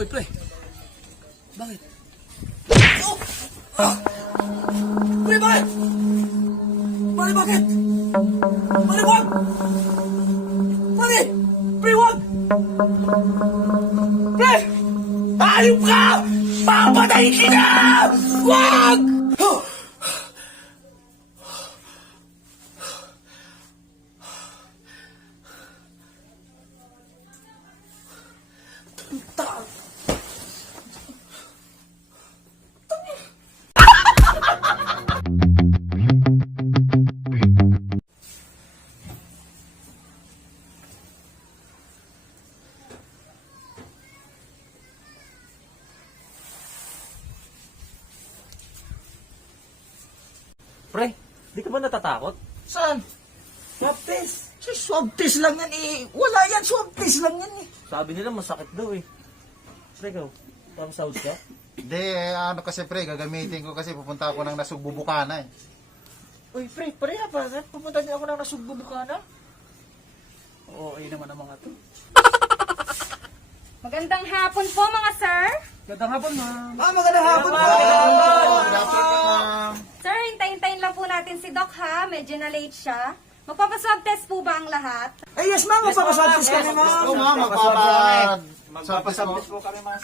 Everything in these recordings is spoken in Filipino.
Oy, pre. Bakit? Oh! Pre, bakit? Pare, bakit? Pare, wag! Pare! Pre, wag! Pre! Ayop ka! Papatayin kita! Wag! Pre, di ka ba natatakot? Saan? Swab test. Si swab test lang yan eh. Wala yan, swab test lang yan eh. Sabi nila masakit daw eh. Pre, ikaw, parang sound ka? Hindi, ano kasi pre, gagamitin ko kasi pupunta ako ng Nasugbu Bukana eh. Uy, pre, pareha pa. Pupunta niyo ako ng Nasugbu Bukana. Oo, ayun naman ang mga to. Magandang hapon po mga sir. Magandang hapon, ma'am. Magandang hapon, Good afternoon, ma'am. Sir, hintayin lang po natin si Doc ha. Medyo na late siya. Magpapaswab test po ba ang lahat? Eh, yes, ma'am. Magpapaswab test kami, ma'am. Oo, ma'am, magpapaswab po kami, ma'am.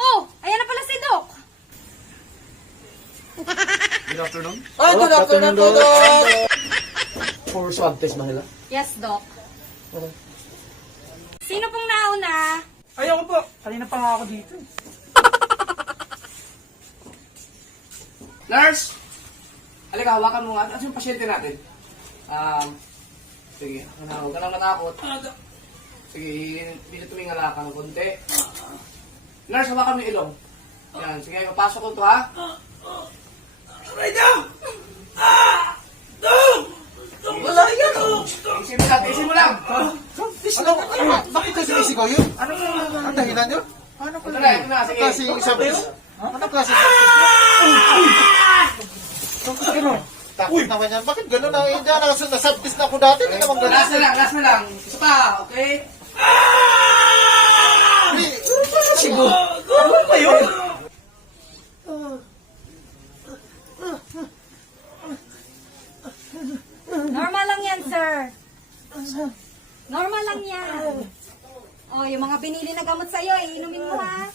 Oh, ayan na pala si Doc. Good afternoon. Ay, good afternoon, Doc. For swab test ba nila? Yes, Doc. Sino pong nauna? Ayoko po. Kanina pa nga ako dito. Nurse! Halika, hawakan mo nga. Ano yung pasyente natin? Sige, huwag ka lang matakot. Sige, dito tumingala ka ng konti. Nurse, hawakan mo yung ilong. Yan, sige, papasok ko ito ha. Right now! Wala yan, oh! Isin mo lang! Bakit kasi isigaw yun? Ang dahilan yun? Ano Ito na, sige. klaseng sabis? Ano klaseng Takot naman yan. Bakit gano'n na? Hindi na nasabtis na ako dati. Hindi naman gano'n. Last na lang. Isa pa, okay? Siguro. Ano ba yun? Normal lang yan, sir. Normal lang yan. Oh, yung mga binili na gamot sa'yo, iinumin mo ha.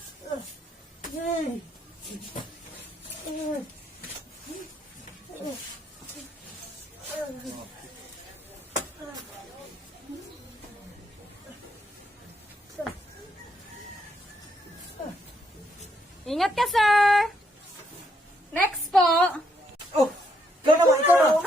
Ingat ka, sir. Next po. Oh, ikaw naman, ikaw na.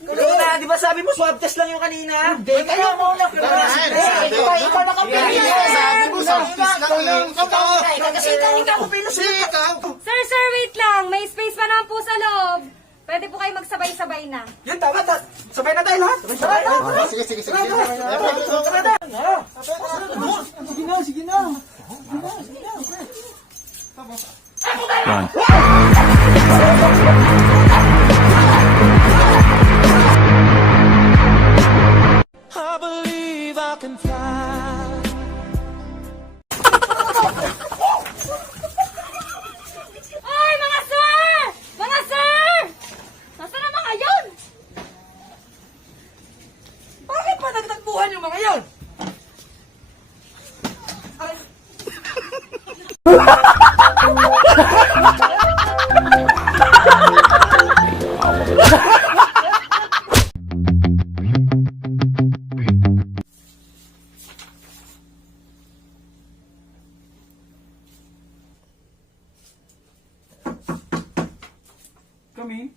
Ikaw na, di ba sabi mo swab test lang yung kanina? Hindi, kayo mo na. Ikaw na kapili. Sabi mo, sabtis lang yung totoo. Kasi ikaw ko pinusulit. Sir, wait lang. May space pa naman po sa loob. Pwede po kayo magsabay-sabay na. Yun, tama. Sabay na tayo lahat. Sabay na. Sige. Sige na, sige na. I believe I can fly. Ay, mga sir! Mga sir! Nasaan ang mga yun? Bakit pa nagtagpuhan yung mga yon? Kami?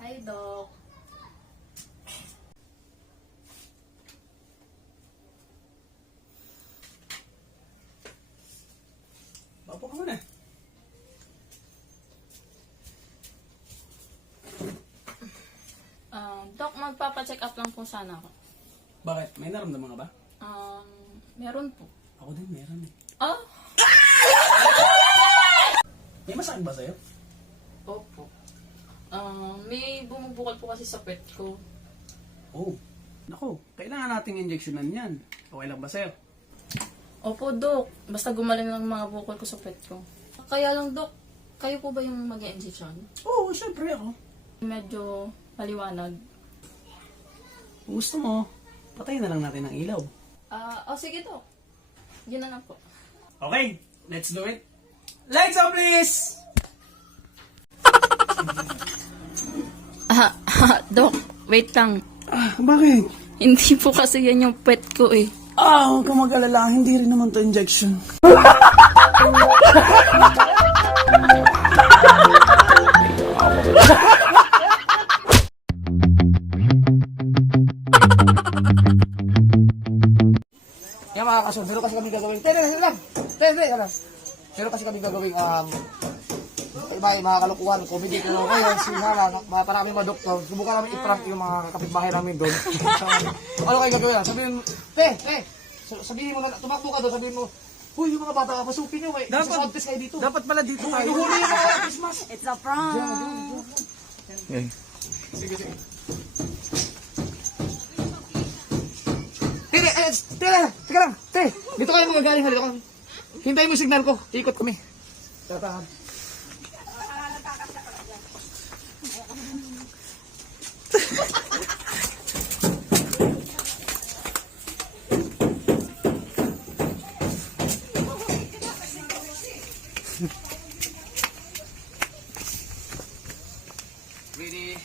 Hi, Doc. Bapo ka muna. Doc, magpapacheck up lang po sana ako. Bakit? May naramdaman ka ba? Meron po. Ako din meron eh. Ah? May masakit ba sa'yo? Opo. May bumubukal po kasi sa pet ko. Oh. Naku, kailangan nating injeksyonan yan. Okay lang ba sa'yo? Opo, Doc. Basta gumaling lang mga bukol ko sa pet ko. Kaya lang, Doc, kayo po ba yung mag-injection? Oo, syempre ako. Medyo maliwanag. Kung gusto mo, patayin na lang natin ang ilaw. Sige, Doc. Yun na lang po. Okay, let's do it. Lights on, please! Doc, wait lang. Bakit? Hindi po kasi yan yung pet ko eh. Huwag ka mag-alala. Hindi rin naman to injection. Yan mga kaso, meron kasi kami gagawin. Teka lang. Meron kasi kami gagawin, iba yung mga kalukuhan, comedy ko lang ngayon, sinala, marami mga doktor, subukan namin i-prank yung mga kapitbahay namin doon. Ano kayo gagawin? Sabihin mo na, tumakbo ka doon, sabihin mo, huy, yung mga bata, pasupin nyo, may isa kayo dito. Dapat pala dito tayo. Huli yung mga Christmas. It's a prank. Sige. Teka lang. Dito kayo magagaling, dito kami. Hintayin mo yung signal ko, ikot kami. Tatahan. Ready?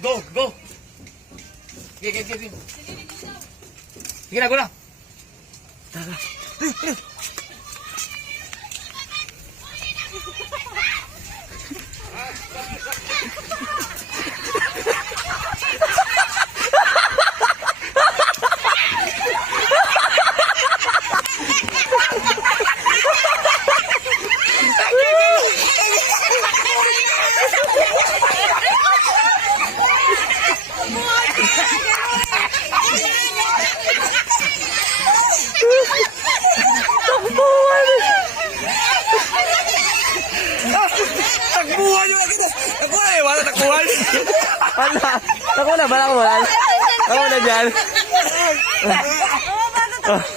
Go! Sige. Sige na, go na. Tara. Takbuhan yung akin. Takbuhan eh, wala takbuhan. Wala. Takbuhan na ba? Takbuhan na dyan.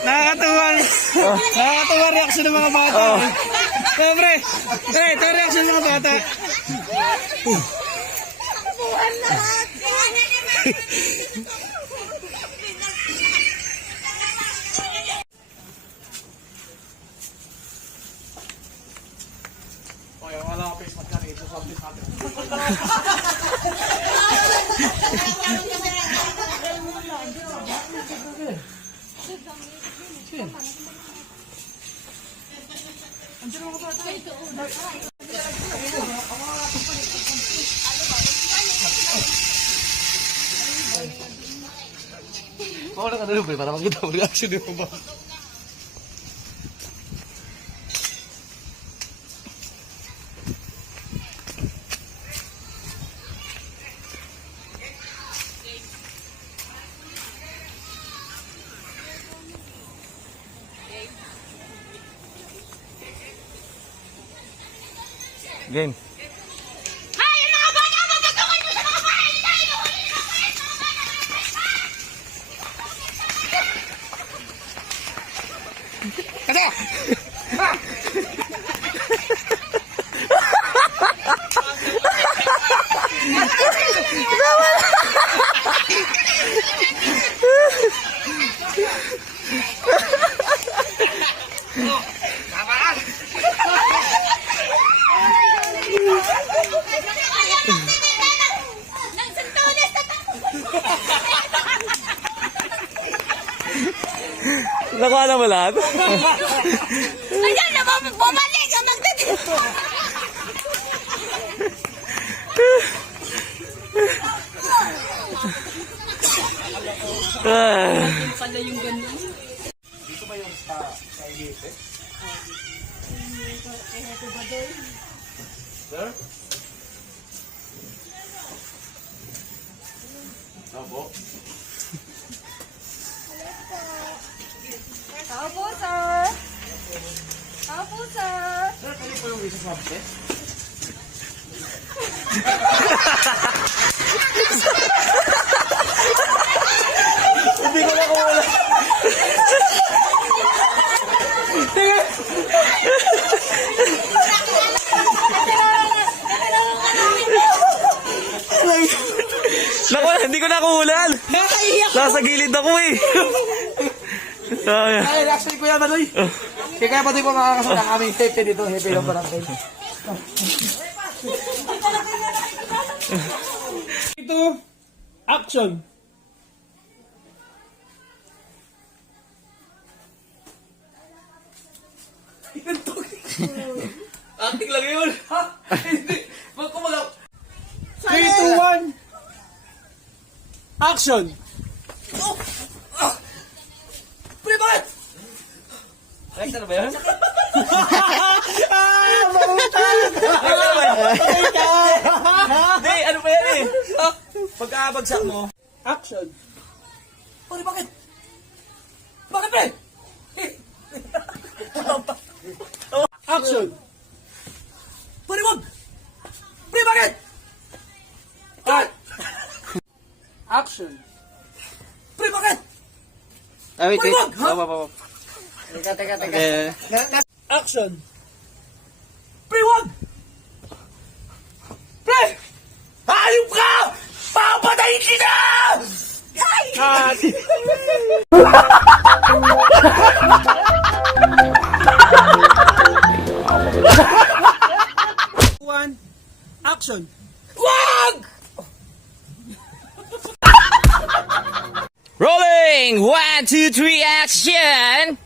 Nakakatuwa. Nakakatuwa reaction ng mga bata. Pre, ito reaction ng mga bata. Takbuhan lahat. Wala ka face mask ito sa office natin. Mawala ka na rin, para makita mo reaction mo ba? Game. Nakuha na mo lahat? Ayan na, bumalik ang magdadito. Dito ba yung sa Igipe? Sir? Opo. Tao po, sir. Tao po, sir. Sir, pwede po yung isa swab test? Hindi ko nakuha. Naku, hindi ko nakuhulan. Nasa gilid ako eh. Ay, actually, Kuya Badoy. Kaya Badoy po makakasal ang aming hepe dito. Hepe ng barangay. Ito, action. Antik lang yun! Ha? Hindi! Magkumalaw! 3, 2, 1. Action. Pre, bakit? Alexa na ba yun? Hindi, ano pa yan eh? Pagkabagsak mo. Action. Pre, bakit? Bakit, pre? Action. Pre, wag! Pre, bakit? Cut. Action. Pre, bakit? Wait, Pre, wag! Ha? Teka. Action. Pre, wag! Pre! Hayop ka! Papatayin kita! Cut. One. Action. Wag! Rolling! 1, 2, 3, action!